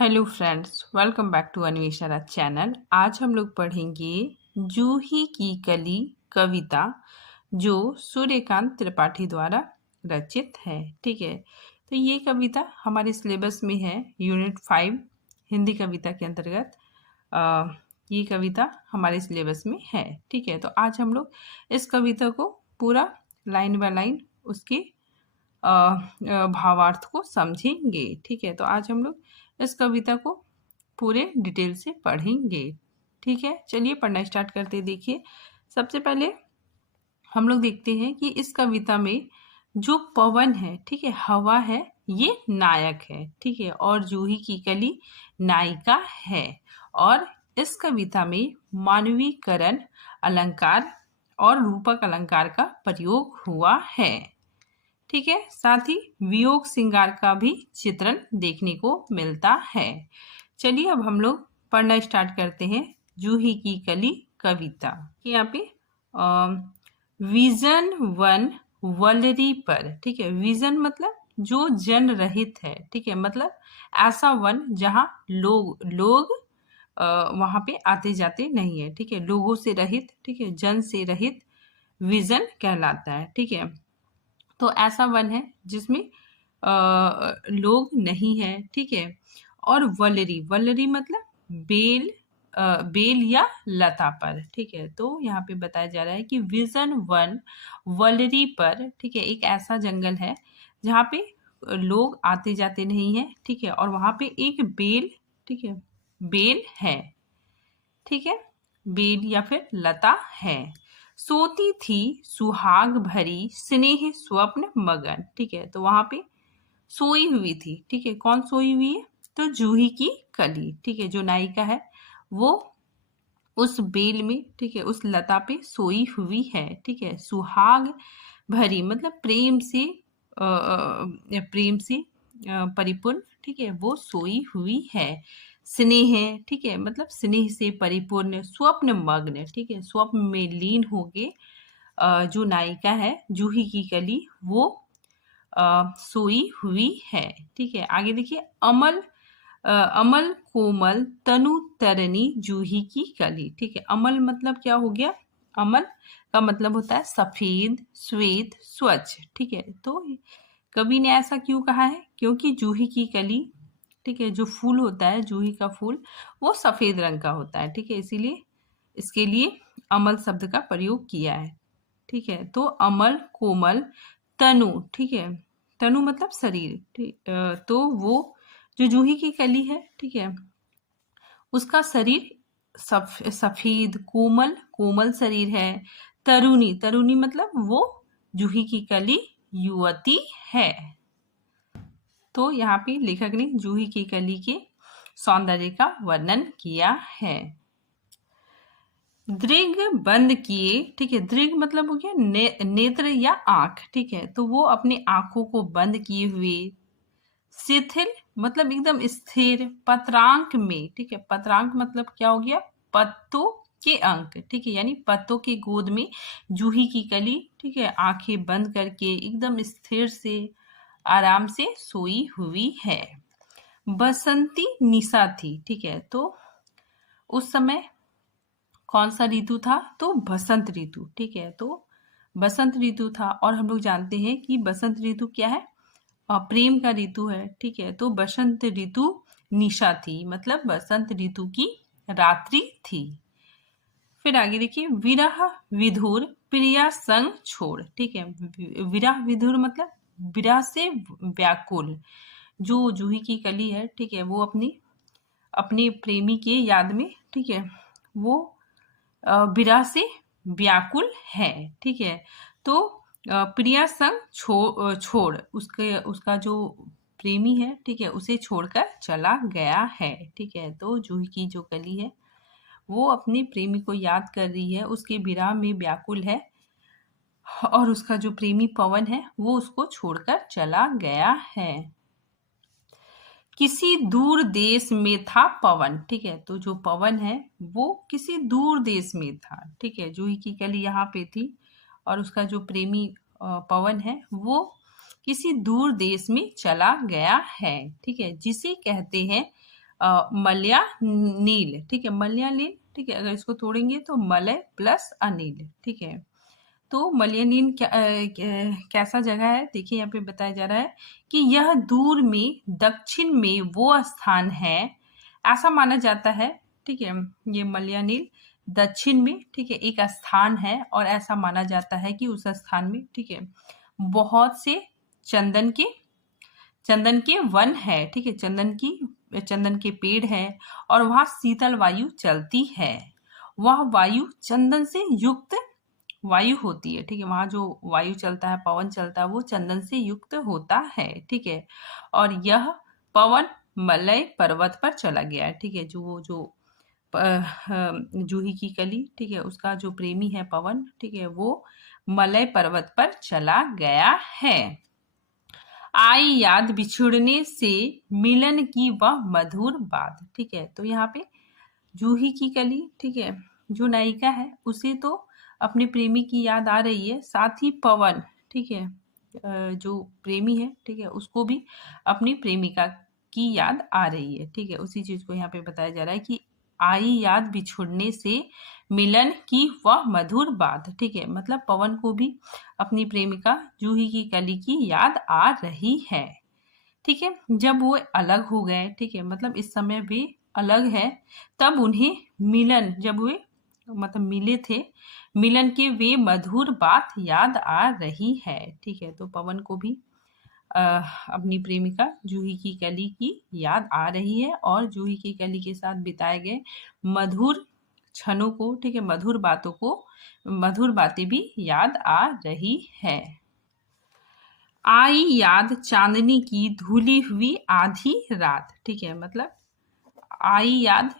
Hello friends, welcome back to Anveshana channel. आज हम लोग पढ़ेंगे जूही की कली कविता, जो सूर्यकांत त्रिपाठी द्वारा रचित है। ठीक है, तो ये कविता हमारे सिलेबस में है, यूनिट 5 हिंदी कविता के अंतर्गत ये कविता हमारे सिलेबस में है। ठीक है, तो आज हम लोग इस कविता को पूरा लाइन बाय लाइन उसके भावार्थ को समझेंगे। ठीक है, तो आज हम लोग इस कविता को पूरे डिटेल से पढ़ेंगे। ठीक है, चलिए पढ़ना स्टार्ट करते। देखिए, सबसे पहले हम लोग देखते हैं कि इस कविता में जो पवन है, ठीक है, हवा है, ये नायक है। ठीक है, और जूही की कली नायिका है। और इस कविता में मानवीकरण अलंकार और रूपक अलंकार का प्रयोग हुआ है। ठीक है, साथ ही वियोग श्रृंगार का भी चित्रण देखने को मिलता है। चलिए अब हम लोग पढ़ना स्टार्ट करते हैं जूही की कली कविता। यहाँ पे विजन वन वलरी पर, ठीक है, विजन मतलब जो जन रहित है। ठीक है, मतलब ऐसा वन जहाँ लोग वहां पे आते जाते नहीं है। ठीक है, लोगों से रहित, ठीक है, जन से रहित विजन कहलाता है। ठीक है, तो ऐसा वन है जिसमें लोग नहीं है। ठीक है, और वलरी, वलरी मतलब बेल या लता पर। ठीक है, तो यहाँ पे बताया जा रहा है कि विजन वन वलरी पर, ठीक है, एक ऐसा जंगल है जहाँ पे लोग आते जाते नहीं है। ठीक है, और वहां पे एक बेल, ठीक है, बेल है। ठीक है, बेल या फिर लता है। सोती थी सुहाग भरी स्नेह स्वप्न मगन। ठीक है, तो वहां पे सोई हुई थी। ठीक है, कौन सोई हुई है? तो जूही की कली, ठीक है, जो नायिका है वो उस बेल में, ठीक है, उस लता पे सोई हुई है। ठीक है, सुहाग भरी मतलब प्रेम से परिपूर्ण, ठीक है, वो सोई हुई है। स्नेह है, ठीक है, मतलब स्नेह से परिपूर्ण। स्वप्न मग्न, ठीक है, स्वप्न में लीन होके जो नायिका है जूही की कली वो सोई हुई है। ठीक है, आगे देखिए, अमल कोमल तनु तरनी जूही की कली। ठीक है, अमल मतलब क्या हो गया? अमल का मतलब होता है सफेद, श्वेत, स्वच्छ। ठीक है, तो कवि ने ऐसा क्यों कहा है? क्योंकि जूही की कली, ठीक है, जो फूल होता है जूही का फूल, वो सफेद रंग का होता है। ठीक है, इसीलिए इसके लिए अमल शब्द का प्रयोग किया है। ठीक है, तो अमल कोमल तनु, ठीक है, तनु मतलब शरीर। ठीक, तो वो जो जूही की कली है, ठीक है, उसका शरीर सफेद कोमल कोमल शरीर है। तरुणी, तरुणी मतलब वो जूही की कली युवती है। तो यहाँ पे लेखक ने जूही की कली के सौंदर्य का वर्णन किया है। दृग बंद किए, ठीक है, दृग मतलब हो गया नेत्र या आंख। ठीक है, तो वो अपने आंखों को बंद किए हुए, शिथिल मतलब एकदम स्थिर, पत्रांक में, ठीक है, पत्रांक मतलब क्या हो गया? पत्तों के अंक। ठीक है, यानी पत्तों के गोद में जूही की कली, ठीक है, आंखें बंद करके एकदम स्थिर से आराम से सोई हुई है। बसंती निशा थी। ठीक है, तो उस समय कौन सा ऋतु था? तो बसंत ऋतु। ठीक है, तो बसंत ऋतु था, और हम लोग जानते हैं कि बसंत ऋतु क्या है? प्रेम का ऋतु है। ठीक है, तो बसंत ऋतु निशा थी, मतलब बसंत ऋतु की रात्रि थी। फिर आगे देखिए, विरह विधुर प्रिया संग छोड़। ठीक है, विरह विधुर मतलब विरह से व्याकुल। जो जूही की कली है, ठीक है, वो अपने प्रेमी के याद में, ठीक है, वो विरह से व्याकुल है। ठीक है, तो प्रिया संग छोड़ उसका जो प्रेमी है, ठीक है, उसे छोड़कर चला गया है। ठीक है, तो जूही की जो कली है वो अपने प्रेमी को याद कर रही है, उसके विरह में व्याकुल है, और उसका जो प्रेमी पवन है वो उसको छोड़कर चला गया है। किसी दूर देश में था पवन। ठीक है, तो जो पवन है वो किसी दूर देश में था। ठीक है, जूही की कली यहाँ पे थी, और उसका जो प्रेमी पवन है वो किसी दूर देश में चला गया है। ठीक है, जिसे कहते हैं मलया नील, ठीक है, मलया नील, ठीक है, अगर इसको तोड़ेंगे तो मलय प्लस अनिल, ठीक है। तो मलयानीन कैसा जगह है, देखिए यहाँ पे बताया जा रहा है कि यह दूर में दक्षिण में वो स्थान है, ऐसा माना जाता है, ठीक है। ये मलयानील दक्षिण में, ठीक है, एक स्थान है और ऐसा माना जाता है कि उस स्थान में, ठीक है, बहुत से चंदन के वन है, ठीक है, चंदन के पेड़ है और वहाँ शीतल वायु चलती है। वह वायु चंदन से युक्त वायु होती है, ठीक है, वहाँ जो वायु चलता है, पवन चलता है, वो चंदन से युक्त होता है, ठीक है। और यह पवन मलय पर्वत पर चला गया है, ठीक है, जूही की कली, ठीक है, उसका जो प्रेमी है पवन, ठीक है, वो मलय पर्वत पर चला गया है। आई याद बिछुड़ने से मिलन की वह मधुर बात, ठीक है। तो यहाँ पे जूही की कली, ठीक है, जो नायिका है उसे तो अपने प्रेमी की याद आ रही है, साथ ही पवन, ठीक है, जो प्रेमी है, ठीक है, उसको भी अपनी प्रेमिका की याद आ रही है, ठीक है। उसी चीज को यहाँ पे बताया जा रहा है कि आई याद बिछुड़ने से मिलन की वह मधुर बात, ठीक है, मतलब पवन को भी अपनी प्रेमिका जूही की कली की याद आ रही है, ठीक है। जब वो अलग हो गए, ठीक है, मतलब इस समय वे अलग है, तब उन्हें मिलन, जब वे मतलब मिले थे, मिलन के वे मधुर बात याद आ रही है, ठीक है। तो पवन को भी अपनी प्रेमिका जूही की कली की याद आ रही है और जूही की कली के साथ बिताए गए मधुर क्षणों को, ठीक है, मधुर बातें भी याद आ रही है। आई याद चांदनी की धुली हुई आधी रात, ठीक है, मतलब आई याद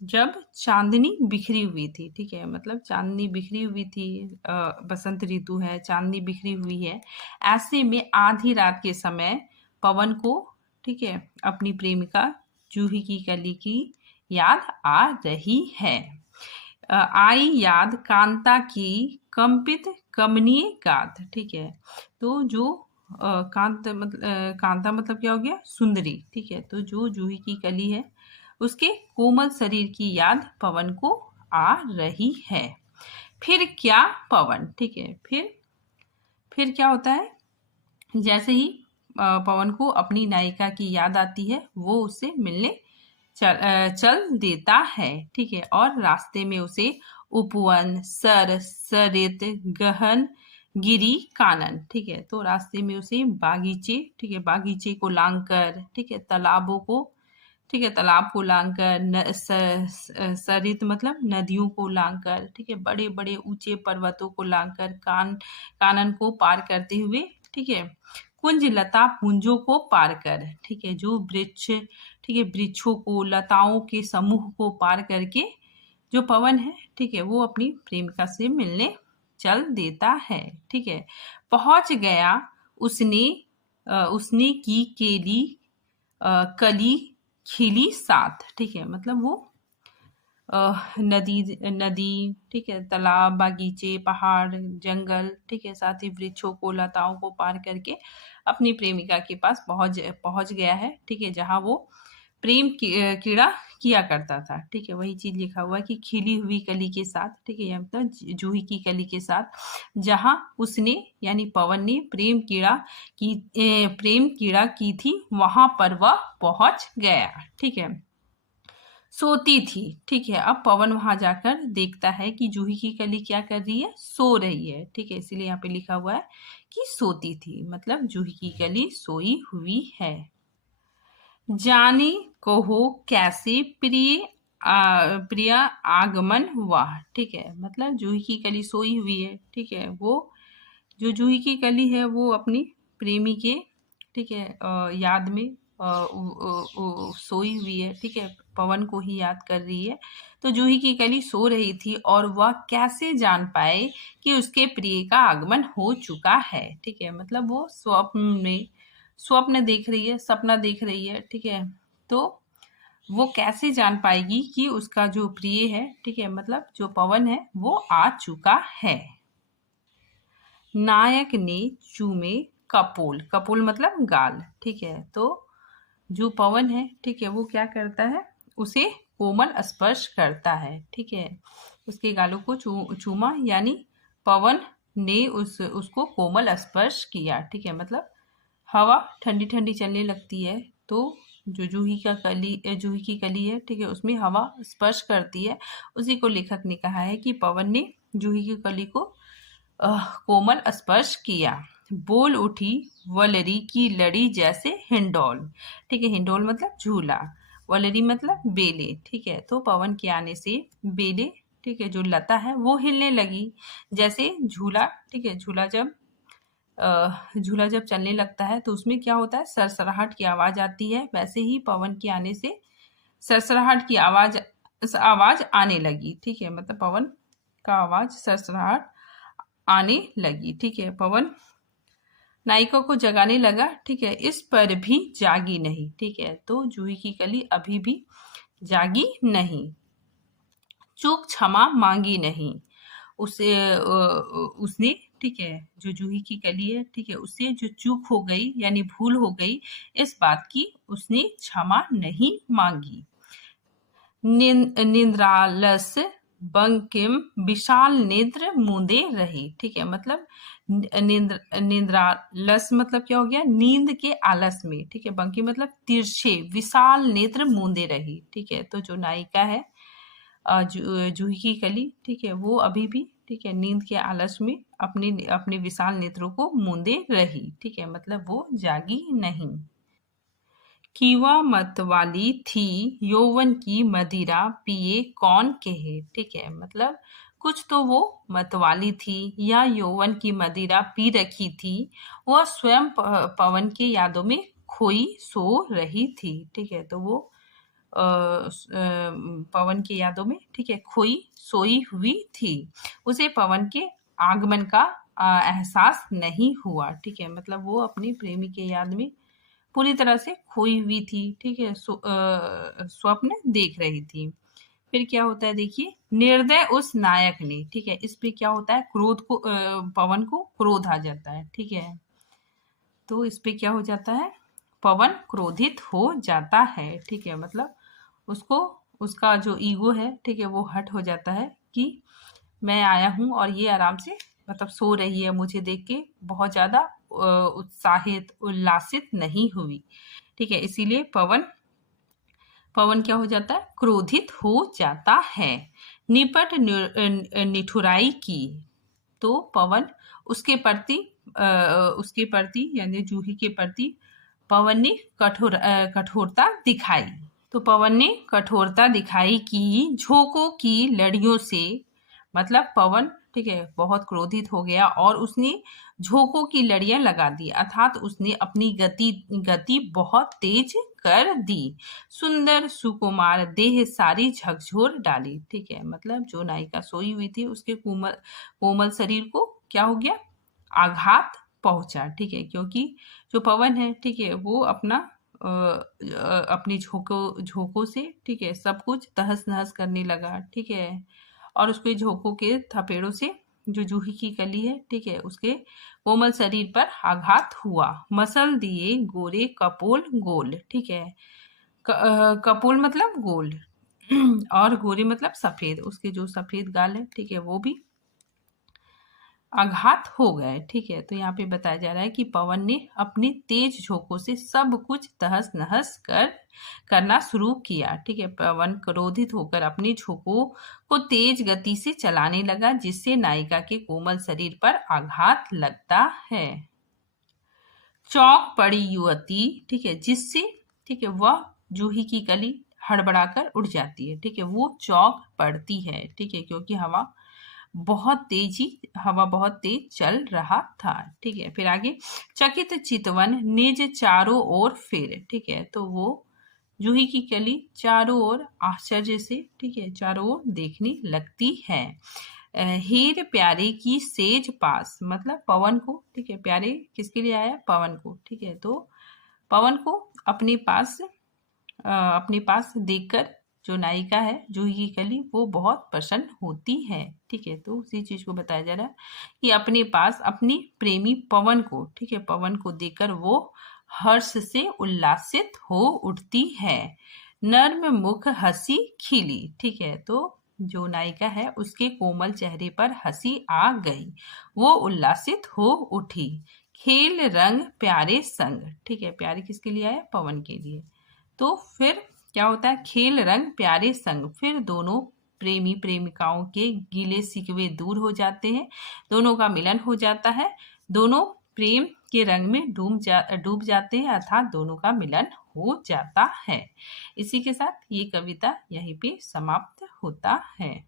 जब चांदनी बिखरी हुई थी, ठीक है, मतलब चांदनी बिखरी हुई थी, बसंत ऋतु है, चांदनी बिखरी हुई है, ऐसे में आधी रात के समय पवन को, ठीक है, अपनी प्रेमिका जूही की कली की याद आ रही है। आई याद कांता की कंपित कमनीय गाथ, ठीक है। तो जो कांता मतलब क्या हो गया, सुंदरी, ठीक है। तो जो जूही की कली है उसके कोमल शरीर की याद पवन को आ रही है। फिर क्या पवन, ठीक है, फिर क्या होता है, जैसे ही पवन को अपनी नायिका की याद आती है वो उससे मिलने चल देता है, ठीक है, और रास्ते में उसे उपवन, सरित, गहन, गिरी, कानन, ठीक है, तो रास्ते में उसे बागीचे, ठीक है, बागीचे को लांघकर, ठीक है, तालाबों को, ठीक है, तालाब को लांघकर, सरित मतलब नदियों को लांघकर, ठीक है, बड़े बड़े ऊंचे पर्वतों को लांघकर, कानन को पार करते हुए, ठीक है, कुंज लता पुंजों को पार कर, ठीक है, जो वृक्ष, ठीक है, वृक्षों को, लताओं के समूह को पार करके जो पवन है, ठीक है, वो अपनी प्रेमिका से मिलने चल देता है, ठीक है। पहुंच गया उसने की केली कली खिली साथ, ठीक है, मतलब वो नदी, ठीक है, तालाब, बागीचे, पहाड़, जंगल, ठीक है, साथ ही वृक्षों को, लताओं को पार करके अपनी प्रेमिका के पास पहुंच गया है, ठीक है, जहां वो प्रेम कीड़ा किया करता था, ठीक है, वही चीज लिखा हुआ है कि खिली हुई कली के साथ, ठीक है, मतलब जूही की कली के साथ, जहां उसने यानी पवन ने प्रेम कीड़ा की थी, वहां पर वह पहुंच गया, ठीक है। सोती थी, ठीक है, अब पवन वहां जाकर देखता है कि जूही की कली क्या कर रही है, सो रही है, ठीक है, इसीलिए यहाँ पे लिखा हुआ है कि सोती थी, मतलब जूही की कली सोई हुई है। जाने कहो कैसे प्रिय आगमन हुआ, ठीक है, मतलब जूही की कली सोई हुई है, ठीक है, वो जो जूही की कली है वो अपनी प्रेमी के, ठीक है, याद में सोई हुई है, ठीक है, पवन को ही याद कर रही है। तो जूही की कली सो रही थी और वह कैसे जान पाए कि उसके प्रिय का आगमन हो चुका है, ठीक है, मतलब वो स्वप्न देख रही है, सपना देख रही है, ठीक है, तो वो कैसे जान पाएगी कि उसका जो प्रिय है, ठीक है, मतलब जो पवन है वो आ चुका है। नायक ने चूमे कपोल, कपोल मतलब गाल, ठीक है, तो जो पवन है, ठीक है, वो क्या करता है, उसे कोमल स्पर्श करता है, ठीक है, उसके गालों को चूमा, यानी पवन ने उसको कोमल स्पर्श किया, ठीक है। मतलब हवा ठंडी ठंडी चलने लगती है तो जो जूही की कली है, ठीक है, उसमें हवा स्पर्श करती है। उसी को लेखक ने कहा है कि पवन ने जूही की कली को कोमल स्पर्श किया। बोल उठी वलरी की लड़ी जैसे हिंडोल, ठीक है, हिंडोल मतलब झूला, वलरी मतलब बेले, ठीक है। तो पवन के आने से बेले, ठीक है, जो लता है वो हिलने लगी जैसे झूला, ठीक है। झूला जब चलने लगता है तो उसमें क्या होता है, सरसराहट की आवाज आती है, वैसे ही पवन के आने से सरसराहट की आवाज आने लगी, ठीक है। मतलब पवन का आवाज सरसराहट आने लगी, ठीक है। पवन नायिका को जगाने लगा, ठीक है, इस पर भी जागी नहीं, ठीक है। तो जूही की कली अभी भी जागी नहीं। चूक क्षमा मांगी नहीं, उसने, ठीक है, जो जूही की कली है, ठीक है, उससे जो चूक हो गई यानी भूल हो गई, इस बात की उसने क्षमा नहीं मांगी। निंद्रालस बंकिम विशाल नेत्र मूंदे रही, ठीक है। मतलब निंद्रालस मतलब क्या हो गया, नींद के आलस में, ठीक है। बंकी मतलब तिरछे, विशाल नेत्र मूंदे रही, ठीक है। तो जो नायिका है जूही की कली, ठीक है, वो अभी भी, ठीक है, नींद के आलस में अपने अपने विशाल नेत्रों को मूंदे रही, ठीक है। मतलब वो जागी नहीं। कीवा मत वाली थी यौवन की मदिरा पिए कौन कहे, ठीक है। मतलब कुछ तो वो मतवाली थी या यौवन की मदिरा पी रखी थी, वह स्वयं पवन के यादों में खोई सो रही थी, ठीक है। तो वो पवन के यादों में, ठीक है, खोई सोई हुई थी, उसे पवन के आगमन का एहसास नहीं हुआ, ठीक है। मतलब वो अपने प्रेमी के याद में पूरी तरह से खोई हुई थी, ठीक है, स्वप्न देख रही थी। फिर क्या होता है, देखिए, निर्दय उस नायक ने, ठीक है, इस पे क्या होता है, क्रोध को पवन को क्रोध आ जाता है, ठीक है। तो इस पे क्या हो जाता है, पवन क्रोधित हो जाता है, ठीक है। मतलब उसको, उसका जो ईगो है, ठीक है, वो हट हो जाता है कि मैं आया हूँ और ये आराम से मतलब सो रही है, मुझे देख के बहुत ज्यादा उत्साहित उल्लासित नहीं हुई, ठीक है। इसीलिए पवन पवन क्या हो जाता है, क्रोधित हो जाता है। निपट निठुराई की, तो पवन उसके प्रति यानी जूही के प्रति पवन ने कठोरता दिखाई। तो पवन ने कठोरता दिखाई कि झोंकों की लड़ियों से, मतलब पवन, ठीक है, बहुत क्रोधित हो गया और उसने झोंकों की लड़ियां लगा दी, अर्थात उसने अपनी गति बहुत तेज कर दी। सुंदर सुकुमार देह सारी झकझोर डाली, ठीक है। मतलब जो नायिका सोई हुई थी उसके कोमल कोमल शरीर को क्या हो गया, आघात पहुंचा, ठीक है। क्योंकि जो पवन है, ठीक है, वो अपनी झोंकों से, ठीक है, सब कुछ तहस नहस करने लगा, ठीक है। और उसके झोंकों के थपेड़ों से जो जूही की कली है, ठीक है, उसके कोमल शरीर पर आघात हुआ। मसल दिए गोरे कपोल गोल, ठीक है, कपोल मतलब गोल और गोरे मतलब सफेद, उसके जो सफेद गाल है, ठीक है, वो भी आघात हो गए, ठीक है। तो यहाँ पे बताया जा रहा है कि पवन ने अपनी तेज झोंकों से सब कुछ तहस नहस करना शुरू किया, ठीक है। पवन क्रोधित होकर अपनी झोंकों को तेज गति से चलाने लगा, जिससे नायिका के कोमल शरीर पर आघात लगता है। चौक पड़ी युवती, ठीक है, जिससे, ठीक है, वह जूही की कली हड़बड़ाकर उड़ जाती है, ठीक है, वो चौक पड़ती है, ठीक है, क्योंकि हवा बहुत तेज चल रहा था, ठीक है। फिर आगे, चकित चितवन निज चारों ओर फिर, ठीक है। तो वो जूही की कली चारों ओर आश्चर्य से, ठीक है, चारों ओर देखने लगती है। हीर प्यारे की सेज पास, मतलब पवन को, ठीक है, प्यारे किसके लिए आया, पवन को, ठीक है। तो पवन को अपने पास देखकर जो नायिका है जूही की कली, वो बहुत प्रसन्न होती है, ठीक है। तो उसी चीज को बताया जा रहा है कि अपने पास अपनी प्रेमी पवन को, ठीक है, पवन को देखकर वो हर्ष से उल्लासित हो उठती है। नर्म मुख हंसी खिली। ठीक है, तो जो नायिका है उसके कोमल चेहरे पर हंसी आ गई, वो उल्लासित हो उठी। खेल रंग प्यारे संग। ठीक है, प्यारे किसके लिए आया? पवन के लिए। तो फिर क्या होता है? खेल रंग प्यारे संग। फिर दोनों प्रेमी प्रेमिकाओं के गिले शिकवे दूर हो जाते हैं, दोनों का मिलन हो जाता है, दोनों प्रेम के रंग में डूब जाते हैं, अर्थात दोनों का मिलन हो जाता है। इसी के साथ ये कविता यहीं पे समाप्त होता है।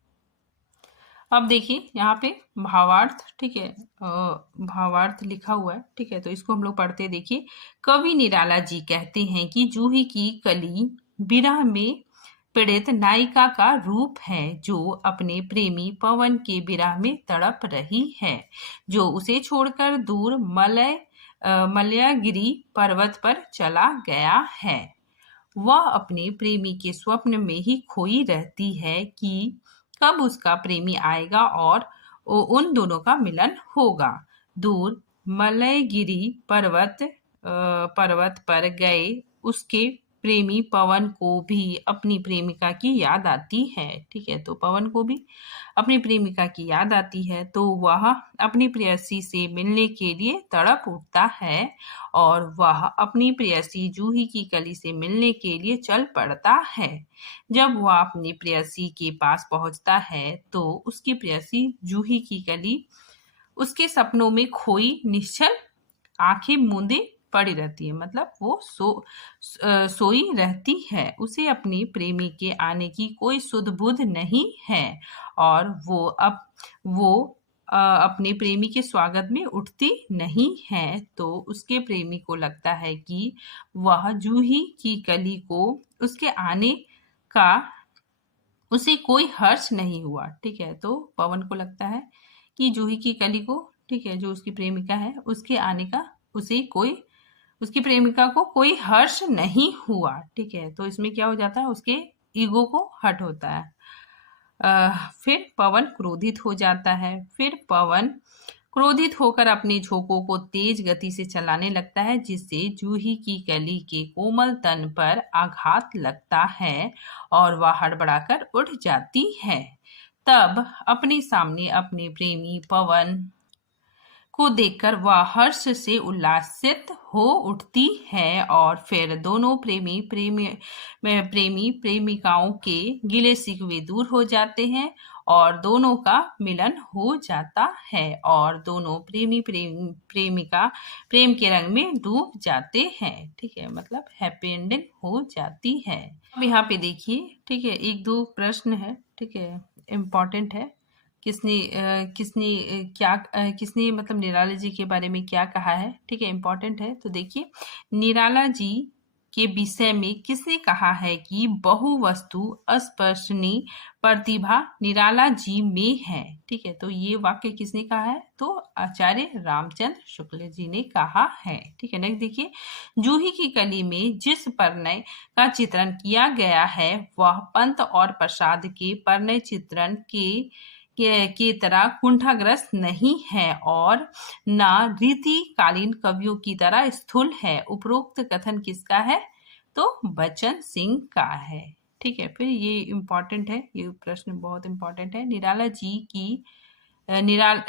अब देखिए यहाँ पे भावार्थ। ठीक है, भावार्थ लिखा हुआ है। ठीक है, तो इसको हम लोग पढ़ते। देखिए, कवि निराला जी कहते हैं कि जूही की कली विरह में पीड़ित नायिका का रूप है, जो अपने प्रेमी पवन के विरह में तड़प रही है, जो उसे छोड़कर दूर मलयागिरी पर्वत पर चला गया है। वह अपने प्रेमी के स्वप्न में ही खोई रहती है कि कब उसका प्रेमी आएगा और उन दोनों का मिलन होगा। दूर मलयगिरी पर्वत पर गए उसके प्रेमी पवन को भी अपनी प्रेमिका की याद आती है। ठीक है, तो पवन को भी अपनी प्रेमिका की याद आती है, तो वह अपनी प्रेयसी से मिलने के लिए तड़प उठता है और वह अपनी प्रेयसी जूही की कली से मिलने के लिए चल पड़ता है। जब वह अपनी प्रेयसी के पास पहुंचता है तो उसकी प्रेयसी जूही की कली उसके सपनों में खोई निश्चल आंखें मूंदे पड़ी रहती है, मतलब वो सोई रहती है। उसे अपने प्रेमी के आने की कोई सुध बुध नहीं है और वो अपने प्रेमी के स्वागत में उठती नहीं है। तो उसके प्रेमी को लगता है कि वह जूही की कली को उसके आने का उसे कोई हर्ष नहीं हुआ। ठीक है, तो पवन को लगता है कि जूही की कली को, ठीक है, जो उसकी प्रेमिका है, उसके आने का उसकी प्रेमिका को कोई हर्ष नहीं हुआ। ठीक है, तो इसमें क्या हो जाता है? उसके ईगो को हर्ट होता है। फिर पवन क्रोधित हो जाता है। फिर पवन क्रोधित होकर अपने झोंकों को तेज गति से चलाने लगता है, जिससे जूही की कली के कोमल तन पर आघात लगता है और वह हड़बड़ाकर उठ जाती है। तब अपने सामने अपने प्रेमी पवन को देखकर वह हर्ष से उल्लासित हो उठती है और फिर दोनों प्रेमी प्रेमिकाओं के गिले शिकवे दूर हो जाते हैं और दोनों का मिलन हो जाता है और दोनों प्रेमिका प्रेम के रंग में डूब जाते हैं। ठीक है, मतलब हैप्पी एंडिंग हो जाती है। अब यहाँ पे देखिए, ठीक है, एक दो प्रश्न है। ठीक है, इम्पॉर्टेंट है। किसने मतलब निराला जी के बारे में क्या कहा है। ठीक है, इम्पॉर्टेंट है। तो देखिए, निराला जी के विषय में किसने कहा है कि बहुवस्तु अस्पर्शनीय प्रतिभा निराला जी में है। ठीक है, तो ये वाक्य किसने कहा है? तो आचार्य रामचंद्र शुक्ल जी ने कहा है। ठीक है, नेक्स्ट देखिए, जूही की कली में जिस परिणय का चित्रण किया गया है वह पंत और प्रसाद के परिणय चित्रण के तरह कुंठाग्रस्त नहीं है और न रीतिकालीन कवियों की तरह स्थूल है। उपरोक्त कथन किसका है? तो बच्चन सिंह का है। ठीक है, फिर ये इम्पोर्टेंट है, ये प्रश्न बहुत इम्पोर्टेंट है।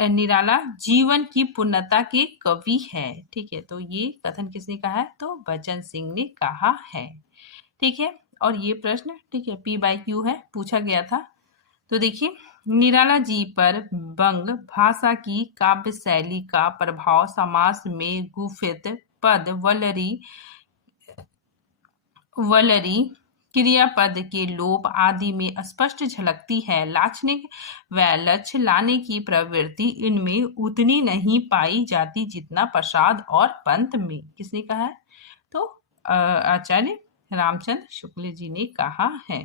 निराला जीवन की पूर्णता के कवि है। ठीक है, तो ये कथन किसने कहा है? तो बच्चन सिंह ने कहा है। ठीक है, और ये प्रश्न, ठीक है, P/Q है, पूछा गया था। तो देखिए, निराला जी पर बंग भाषा की काव्य शैली का प्रभाव समास में गुफित पद वलरी क्रियापद के लोप आदि में स्पष्ट झलकती है। लाक्षणिक व लक्ष्य लाने की प्रवृत्ति इनमें उतनी नहीं पाई जाती जितना प्रसाद और पंत में। किसने कहा है? तो आचार्य रामचंद्र शुक्ल जी ने कहा है।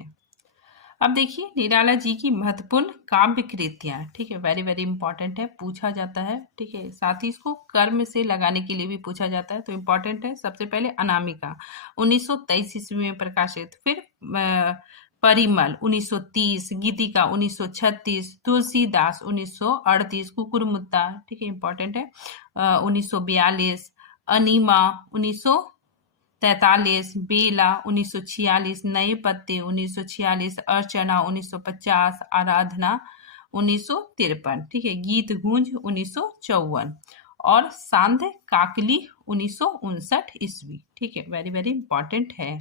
अब देखिए, निराला जी की महत्वपूर्ण काव्य कृतियां। ठीक है, वेरी वेरी इंपॉर्टेंट है, पूछा जाता है। ठीक है, साथ ही इसको कर्म से लगाने के लिए भी पूछा जाता है, तो इम्पोर्टेंट है। सबसे पहले अनामिका 1923 ईस्वी में प्रकाशित, फिर परिमल 1930, गीतिका 1936, तुलसीदास 1938, कुकुरमुत्ता, ठीक है, इंपॉर्टेंट है, 1942, अनिमा 43, बेला 1946, नए पत्ते 1946, अर्चना 1950, आराधना 1953, ठीक है। गीत गूंज 1954 और सांध्य काकली 1959 ईस्वी, ठीक है। वेरी वेरी इंपॉर्टेंट है।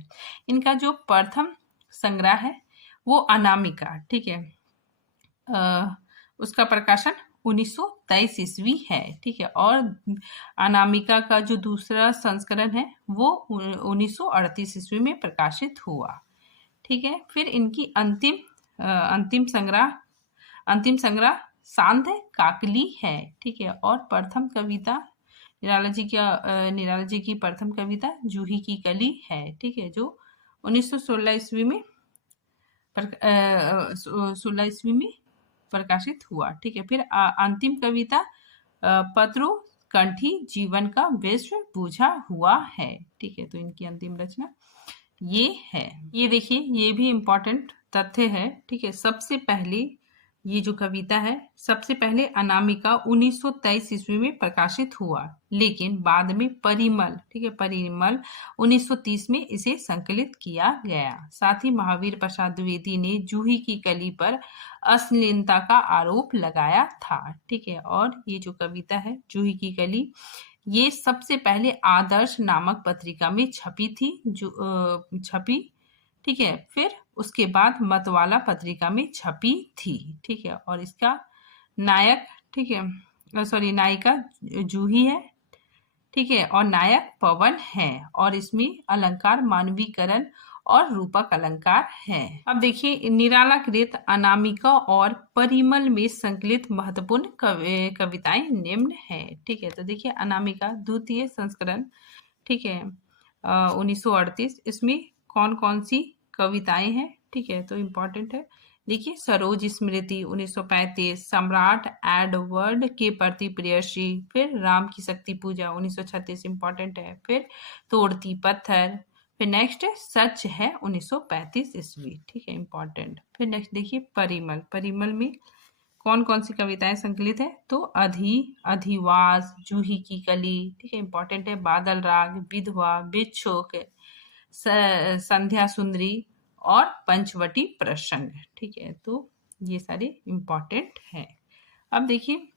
इनका जो प्रथम संग्रह है वो अनामिका, ठीक है, उसका प्रकाशन 1923 ईस्वी है, ठीक है। और अनामिका का जो दूसरा संस्करण है वो 1938 ईस्वी में प्रकाशित हुआ, ठीक है। फिर इनकी अंतिम संग्रह सांध्य काकली है, ठीक है। और प्रथम कविता निराला जी की प्रथम कविता जूही की कली है, ठीक है, जो 1916 ईस्वी में 16 ईस्वी में प्रकाशित हुआ, ठीक है। फिर अंतिम कविता पत्रो कंठी जीवन का विश्व बूझा हुआ है, ठीक है। तो इनकी अंतिम रचना ये है। ये देखिए, ये भी इम्पोर्टेंट तथ्य है, ठीक है। सबसे पहले ये जो कविता है, सबसे पहले अनामिका 1923 ईस्वी में प्रकाशित हुआ, लेकिन बाद में परिमल, ठीक है, परिमल 1930 में इसे संकलित किया गया। साथ ही महावीर प्रसाद द्विवेदी ने जूही की कली पर अश्लीलता का आरोप लगाया था, ठीक है। और ये जो कविता है जूही की कली, ये सबसे पहले आदर्श नामक पत्रिका में छपी थी, ठीक है। फिर उसके बाद मतवाला पत्रिका में छपी थी, ठीक है। और इसका नायक, ठीक है, सॉरी, नायिका जूही है, ठीक है, और नायक पवन है। और इसमें अलंकार मानवीकरण और रूपक अलंकार है। अब देखिए, निराला कृत अनामिका और परिमल में संकलित महत्वपूर्ण कविताएं निम्न है, ठीक है। तो देखिए, अनामिका द्वितीय संस्करण, ठीक है, 1938, इसमें कौन कौन सी कविताएं हैं, ठीक है, तो इम्पोर्टेंट है। देखिए, सरोज स्मृति 1935, सम्राट एडवर्ड के प्रति प्रेयसी, फिर राम की शक्ति पूजा 1936, इम्पोर्टेंट है। फिर तोड़ती पत्थर, फिर नेक्स्ट सच है 1935 ईस्वी, ठीक है, इम्पोर्टेंट। फिर नेक्स्ट देखिए परिमल में कौन कौन सी कविताएं संकलित है, तो अधिवास, जूही की कली, ठीक है, इम्पोर्टेंट है। बादल राग, विधवा, बिच्छोक, संध्या सुंदरी और पंचवटी प्रसंग, ठीक है। तो ये सारे इम्पोर्टेंट हैं। अब देखिए,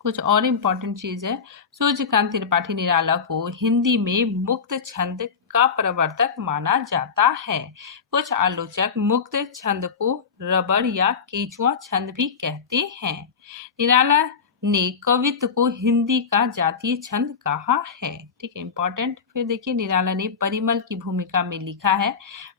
कुछ और इम्पोर्टेंट चीज है। सूर्यकांत त्रिपाठी निराला को हिंदी में मुक्त छंद का प्रवर्तक माना जाता है। कुछ आलोचक मुक्त छंद को रबड़ या केचुआ छंद भी कहते हैं। निराला ने कवित्व को हिंदी का जातीय छंद कहा है, ठीक है, इंपॉर्टेंट। फिर देखिए, निराला ने परिमल की भूमिका में लिखा है,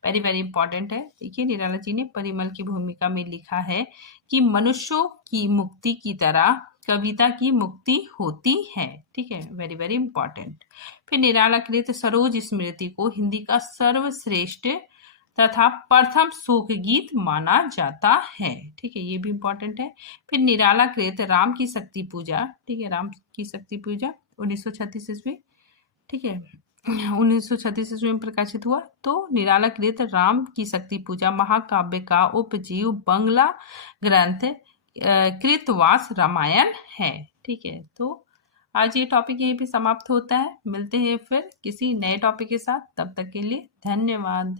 वेरी वेरी इंपॉर्टेंट है। देखिए, निराला जी ने परिमल की भूमिका में लिखा है कि मनुष्यों की मुक्ति की तरह कविता की मुक्ति होती है, ठीक है, वेरी वेरी इंपॉर्टेंट। फिर निराला कृत सरोज स्मृति को हिंदी का सर्वश्रेष्ठ तथा प्रथम शोक गीत माना जाता है, ठीक है, ये भी इंपॉर्टेंट है। फिर निराला कृत राम की शक्ति पूजा, ठीक है, राम की शक्ति पूजा 1936 ईस्वी, ठीक है, 1936 ईस्वी में प्रकाशित हुआ। तो निराला कृत राम की शक्ति पूजा महाकाव्य का उपजीव बंगला ग्रंथ कृतवास रामायण है, ठीक है। तो आज ये टॉपिक यहीं पे समाप्त होता है। मिलते हैं फिर किसी नए टॉपिक के साथ, तब तक के लिए धन्यवाद।